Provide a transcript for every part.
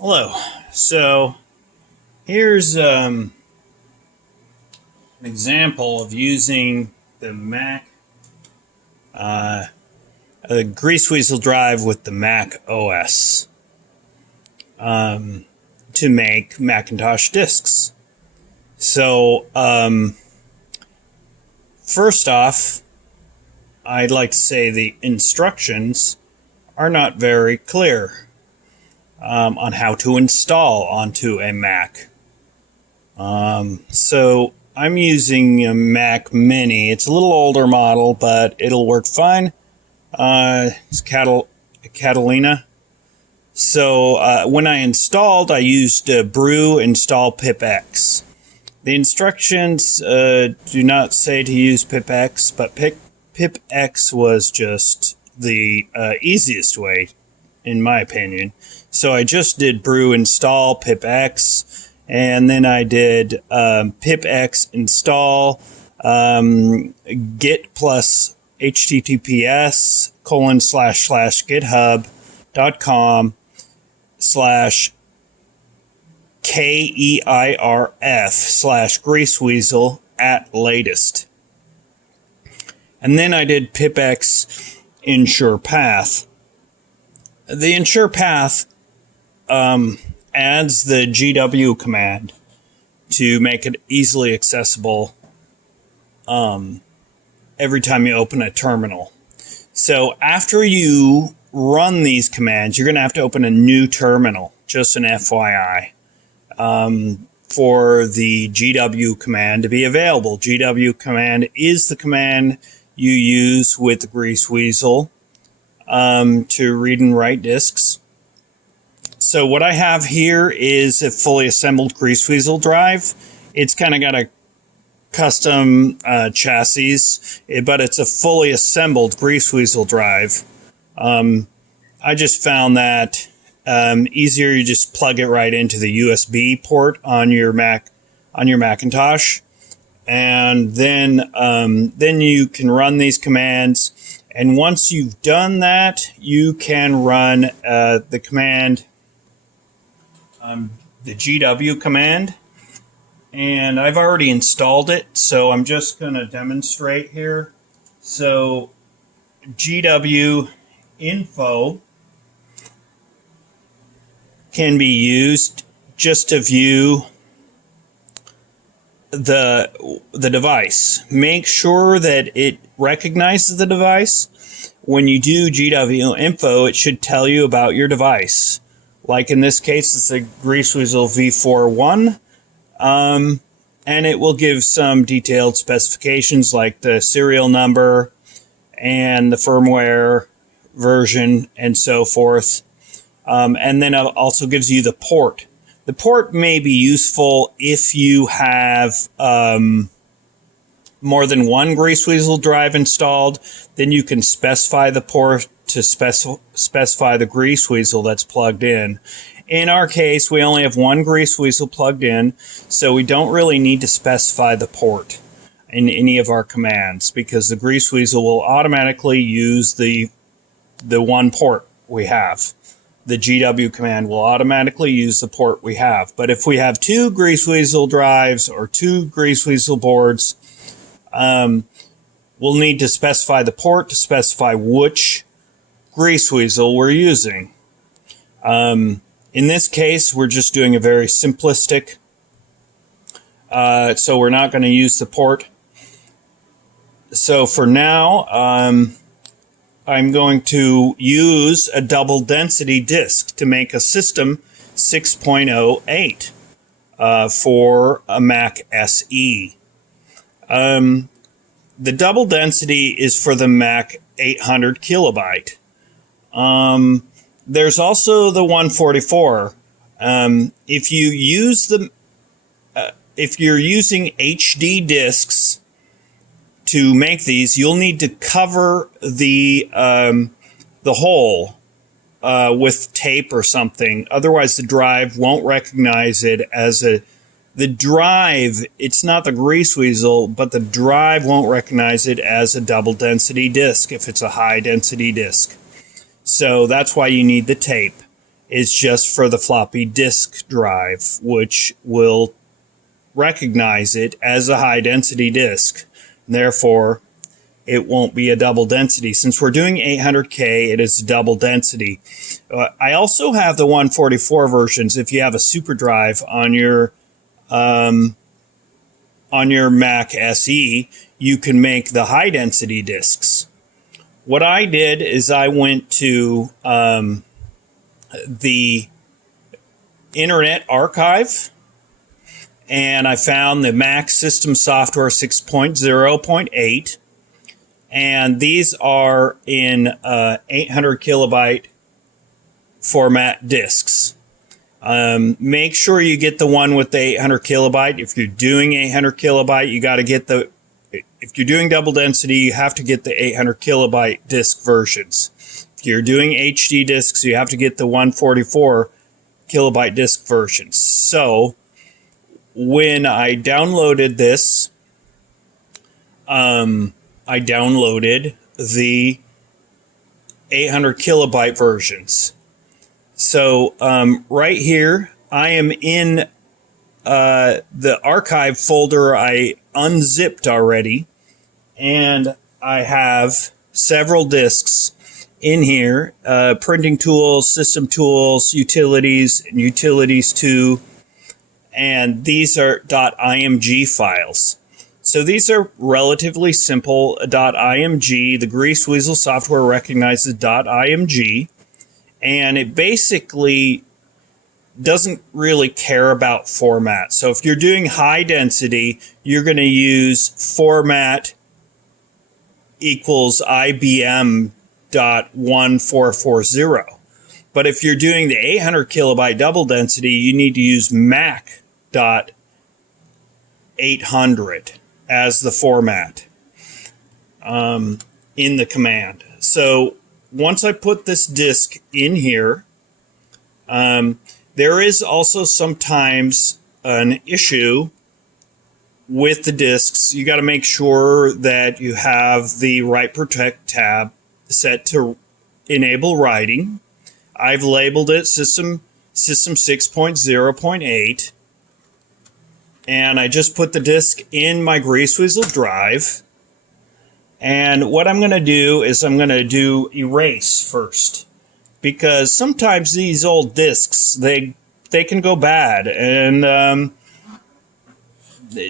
Hello. So here's an example of using the Mac, a GreaseWeazle drive with the Mac OS to make Macintosh disks. So first off, I'd like to say the instructions are not very clear on how to install onto a Mac. So I'm using a MacMini. It's a little older model, but it'll work fine. It's Catalina. So when I installed, I used brew install pipx. The instructions do not say to use pipx, but pipx was just the easiest way, in my opinion. So I just did brew install pipx, and then I did pipx install git plus https://github.com/keirf/GreaseWeazle at latest. And then I did pipx ensurepath. The ensurepath adds the GW command to make it easily accessible every time you open a terminal. So after you run these commands, you're going to have to open a new terminal, just an FYI, for the GW command to be available. GW command is the command you use with the GreaseWeazle to read and write disks. So what I have here is a fully assembled GreaseWeazle drive. It's kind of got a custom chassis, but it's a fully assembled GreaseWeazle drive. I just found that easier. You just plug it right into the USB port on your Macintosh, and then you can run these commands. And once you've done that, you can run the command, the GW command. And I've already installed it, so I'm just going to demonstrate here. So GW info can be used just to view the device. Make sure that it recognizes the device. When you do GW info, it should tell you about your device. Like in this case, it's a GreaseWeazle V41. And it will give some detailed specifications like the serial number and the firmware version and so forth. And then it also gives you the port. The port may be useful if you have more than one GreaseWeazle drive installed. Then you can specify the port to specify the GreaseWeazle that's plugged in. In our case, we only have one GreaseWeazle plugged in, so we don't really need to specify the port in any of our commands because the GreaseWeazle will automatically use the one port we have. The GW command will automatically use the port we have. But if we have two GreaseWeazle drives or two GreaseWeazle boards, we'll need to specify the port to specify which GreaseWeazle we're using. In this case, we're just doing a very simplistic, so we're not going to use the port. So for now, I'm going to use a double density disk to make a System 6.08 for a Mac SE. The double density is for the Mac 800 kilobyte. There's also the 144. If you use if you're using HD disks to make these, you'll need to cover the hole with tape or something. Otherwise, the drive won't recognize it as the drive. It's not the GreaseWeazle, but the drive won't recognize it as a double density disk if it's a high density disk. So that's why you need the tape. is just for the floppy disk drive, which will recognize it as a high density disk. Therefore, it won't be a double density. Since we're doing 800K, it is double density. I also have the 144 versions. If you have a super drive on your Mac SE, you can make the high density disks. What I did is I went to the Internet Archive, and I found the Mac System Software 6.0.8, and these are in 800 kilobyte format disks. Make sure you get the one with the 800 kilobyte. If you're doing 800 kilobyte, you got to get if you're doing double density, you have to get the 800 kilobyte disk versions. If you're doing HD disks, you have to get the 144 kilobyte disk versions. So when I downloaded this, I downloaded the 800 kilobyte versions. So right here, I am in the archive folder I unzipped already, and I have several disks in here, printing tools, system tools, utilities, and utilities 2, and these are .img files. So these are relatively simple .img. The GreaseWeazle software recognizes .img, and it basically doesn't really care about format. So if you're doing high density, you're going to use format equals IBM.1440. But if you're doing the 800 kilobyte double density, you need to use Mac.800 as the format in the command. So once I put this disk in here, there is also sometimes an issue with the disks. You got to make sure that you have the Write Protect tab set to enable writing. I've labeled it System 6.0.8, and I just put the disk in my GreaseWeazle drive. And what I'm going to do is I'm going to do erase first, because sometimes these old disks, they can go bad, and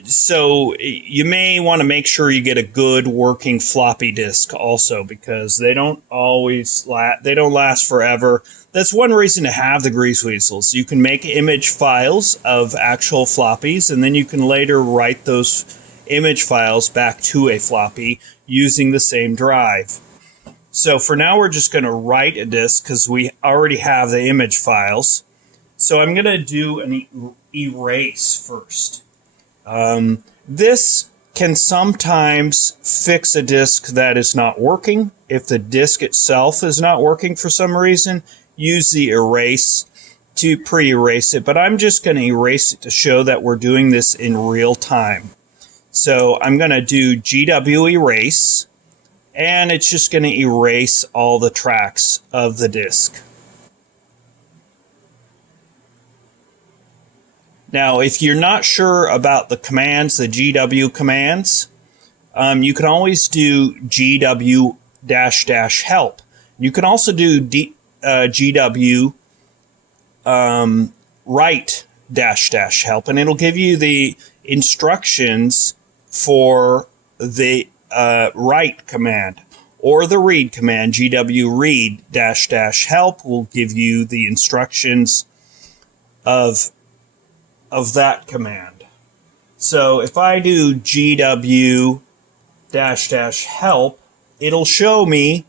so you may want to make sure you get a good working floppy disk also, because they don't always they don't last forever. That's one reason to have the GreaseWeazles. You can make image files of actual floppies, and then you can later write those image files back to a floppy using the same drive. So for now, we're just going to write a disk because we already have the image files. So I'm going to do an erase first. This can sometimes fix a disk that is not working. If the disk itself is not working for some reason, use the erase to pre-erase it. But I'm just going to erase it to show that we're doing this in real time. So I'm going to do GW erase, and it's just going to erase all the tracks of the disk. Now, if you're not sure about the commands, the GW commands, you can always do GW-help. You can also do GW write-help, and it'll give you the instructions for the write command, or the read command. GW read-help will give you the instructions of that command. So if I do GW-help, it'll show me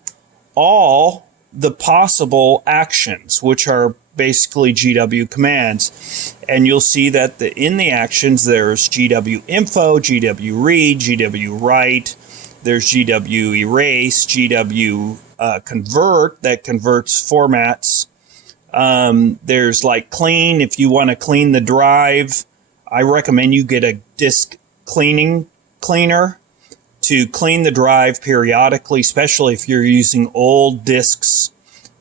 all the possible actions, which are basically GW commands. And you'll see that in the actions, there's GW info, GW read, GW write, there's GW erase, GW convert, that converts formats. There's like clean. If you want to clean the drive, I recommend you get a disk cleaner to clean the drive periodically, especially if you're using old disks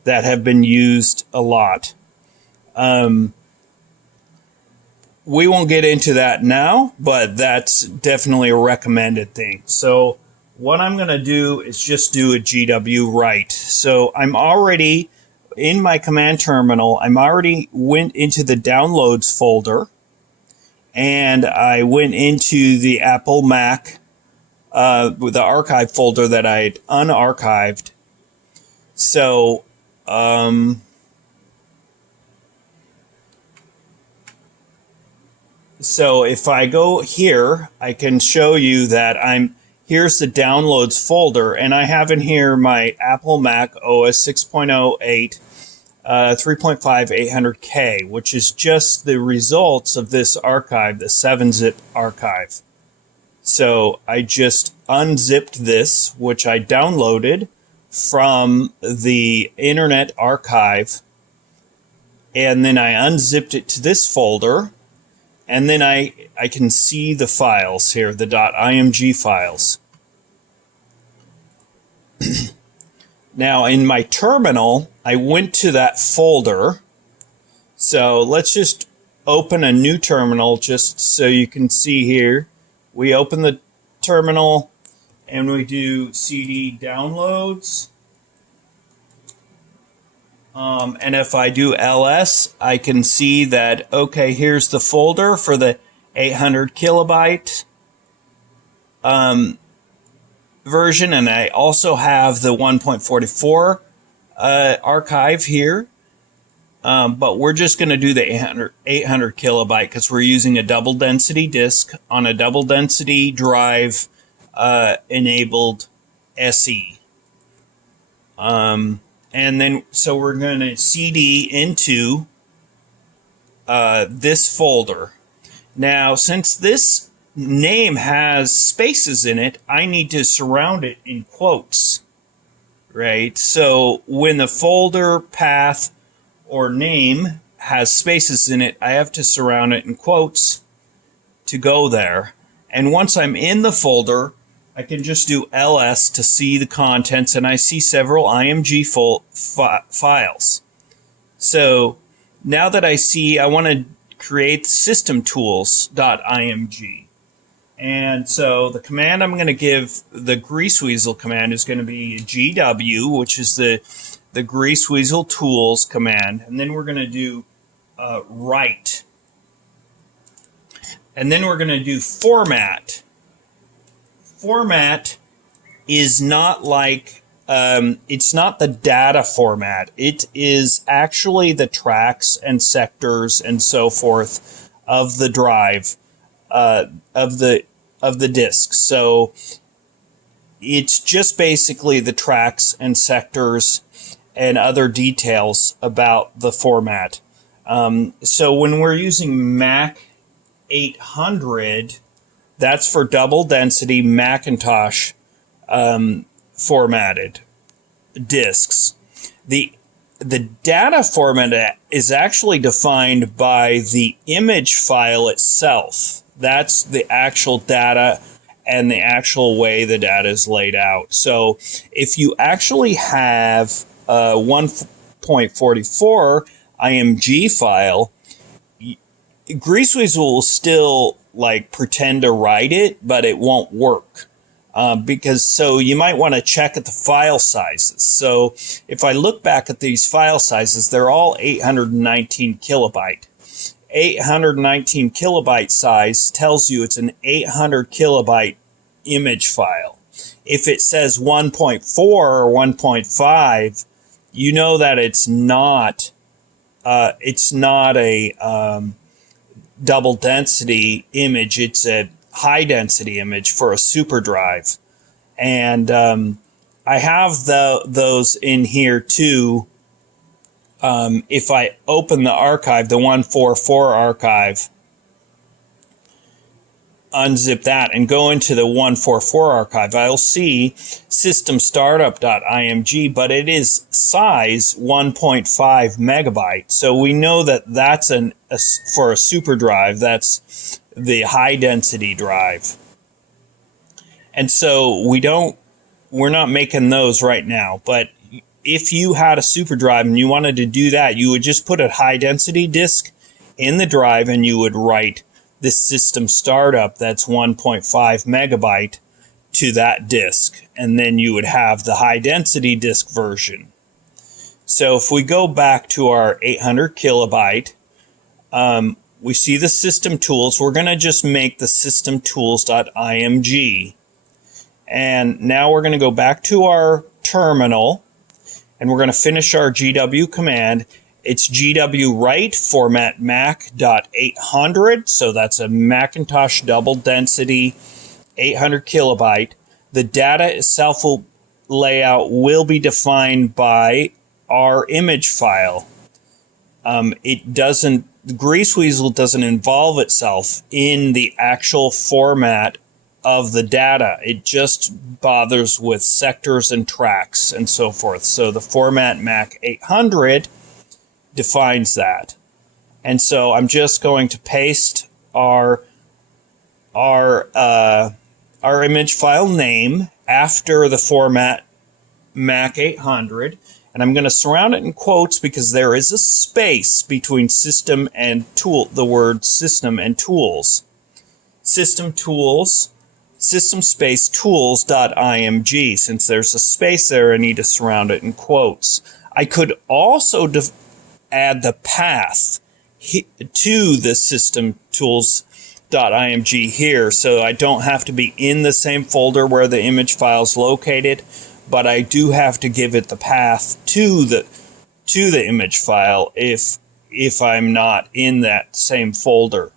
that have been used a lot. We won't get into that now, but that's definitely a recommended thing. So what I'm going to do is just do a GW write. So I'm already in my command terminal. I'm already went into the downloads folder, and I went into the Apple Mac, the archive folder that I had unarchived. So, so if I go here, I can show you that here's the downloads folder, and I have in here my Apple Mac OS 6.08, 3.5 800K, which is just the results of this archive, the 7-zip archive. So I just unzipped this, which I downloaded from the Internet Archive, and then I unzipped it to this folder, and then I can see the files here, the .img files. Now in my terminal, I went to that folder. So let's just open a new terminal just so you can see here. We open the terminal and we do cd downloads. And if I do ls, I can see that, okay, here's the folder for the 800 kilobyte version, and I also have the 1.44 archive here. But we're just going to do the 800 kilobyte because we're using a double density disk on a double density drive enabled SE. And then, so we're going to CD into this folder. Now, since this name has spaces in it, I need to surround it in quotes, right? So when the folder path or name has spaces in it, I have to surround it in quotes to go there. And once I'm in the folder, I can just do ls to see the contents, and I see several img files. So now that I see, I want to create system tools.img. And so the command I'm going to give, the GreaseWeazle command, is going to be GW, which is the GreaseWeazle tools command. And then we're going to do write. And then we're going to do format. Format is not like, it's not the data format. It is actually the tracks and sectors and so forth of the drive, of the disk. So it's just basically the tracks and sectors and other details about the format. So when we're using Mac 800, that's for double density Macintosh formatted disks. The data format is actually defined by the image file itself. That's the actual data and the actual way the data is laid out. So if you actually have a 1.44 IMG file, GreaseWeazle will still like pretend to write it, but it won't work. Because so you might want to check at the file sizes. So if I look back at these file sizes, they're all 819 kilobyte. 819 kilobyte size tells you it's an 800 kilobyte image file. If it says 1.4 or 1.5, you know that it's not a double density image. It's a high density image for a super drive. And I have those in here too. If I open the archive, the 144 archive, unzip that and go into the 144 archive, I'll see systemstartup.img, but it is size 1.5 megabyte. So we know that that's for a super drive, that's the high density drive. And so we're not making those right now, but if you had a super drive and you wanted to do that, you would just put a high density disk in the drive and you would write this system startup that's 1.5 megabyte to that disk, and then you would have the high density disk version. So if we go back to our 800 kilobyte, we see the system tools. We're going to just make the system tools.img. And now we're going to go back to our terminal and we're going to finish our GW command. It's GW write format mac.800. So that's a Macintosh double density 800 kilobyte. The data itself layout will be defined by our image file. GreaseWeazle doesn't involve itself in the actual format of the data. It just bothers with sectors and tracks and so forth. So the format Mac 800 defines that. And so I'm just going to paste our image file name after the format Mac 800. And I'm going to surround it in quotes because there is a space between system and tool, the word system and tools. System tools, system space tools.img. Since there's a space there, I need to surround it in quotes. I could also add the path to the system tools.img here, so I don't have to be in the same folder where the image file is located, but I do have to give it the path to the image file if I'm not in that same folder.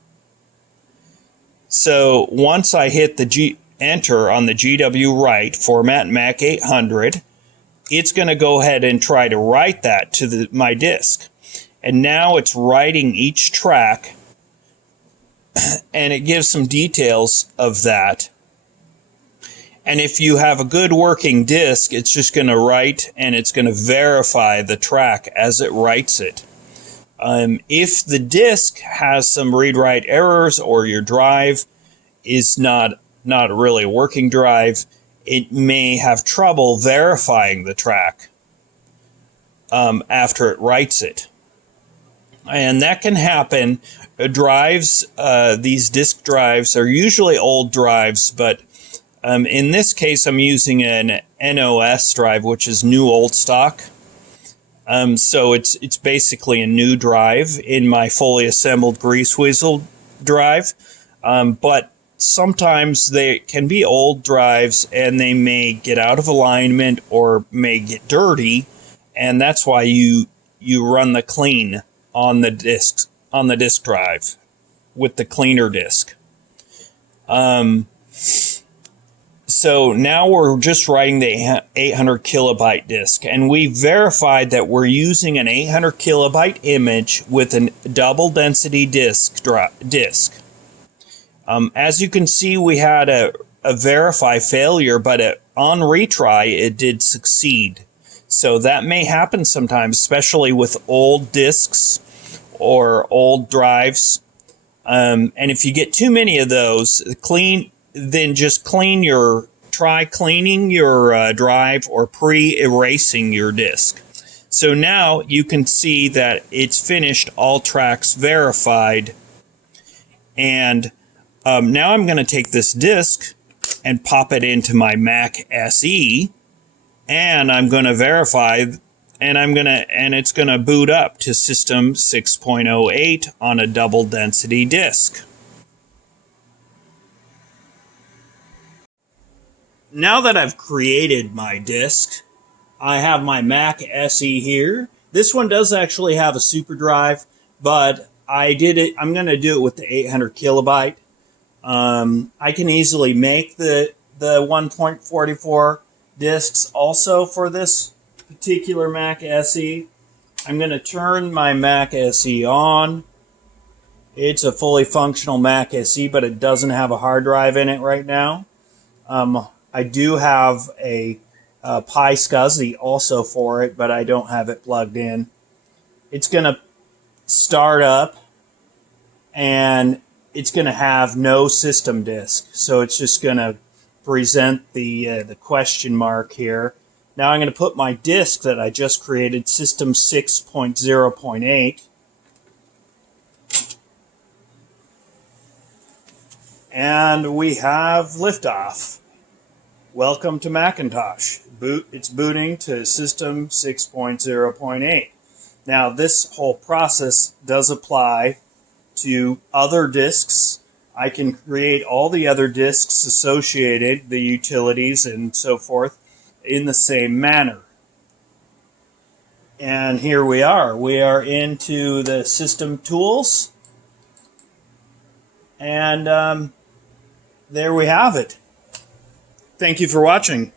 So once I hit the enter on the GW write format Mac 800, it's going to go ahead and try to write that to my disk. And now it's writing each track, and it gives some details of that. And if you have a good working disk, it's just going to write and it's going to verify the track as it writes it. If the disk has some read-write errors or your drive is not really a working drive, it may have trouble verifying the track after it writes it. And that can happen. Drives, these disk drives are usually old drives, but in this case, I'm using an NOS drive, which is new old stock. So it's basically a new drive in my fully assembled GreaseWeazle drive. But sometimes they can be old drives and they may get out of alignment or may get dirty. And that's why you run the clean on the disk drive with the cleaner disk. So now we're just writing the 800 kilobyte disk, and we verified that we're using an 800 kilobyte image with a double density disk. As you can see, we had a verify failure, but on retry, it did succeed. So that may happen sometimes, especially with old disks or old drives. And if you get too many of those, then just try cleaning your drive or pre-erasing your disk. So now you can see that it's finished, all tracks verified. And now I'm going to take this disk and pop it into my Mac SE, and I'm going to verify, and it's going to boot up to System 6.08 on a double density disk. Now that I've created my disk, I have my Mac SE here. This one does actually have a super drive, but I'm going to do it with the 800 kilobyte. I can easily make the 1.44 disks also for this particular Mac SE. I'm going to turn my Mac SE on. It's a fully functional Mac SE, but it doesn't have a hard drive in it right now. I do have a PiSCSI also for it, but I don't have it plugged in. It's going to start up, and it's going to have no system disk. So it's just going to present the question mark here. Now I'm going to put my disk that I just created, System 6.0.8, and we have liftoff. Welcome to Macintosh. It's booting to System 6.0.8. Now this whole process does apply to other disks. I can create all the other disks associated, the utilities and so forth, in the same manner. And here we are. We are into the system tools. And there we have it. Thank you for watching.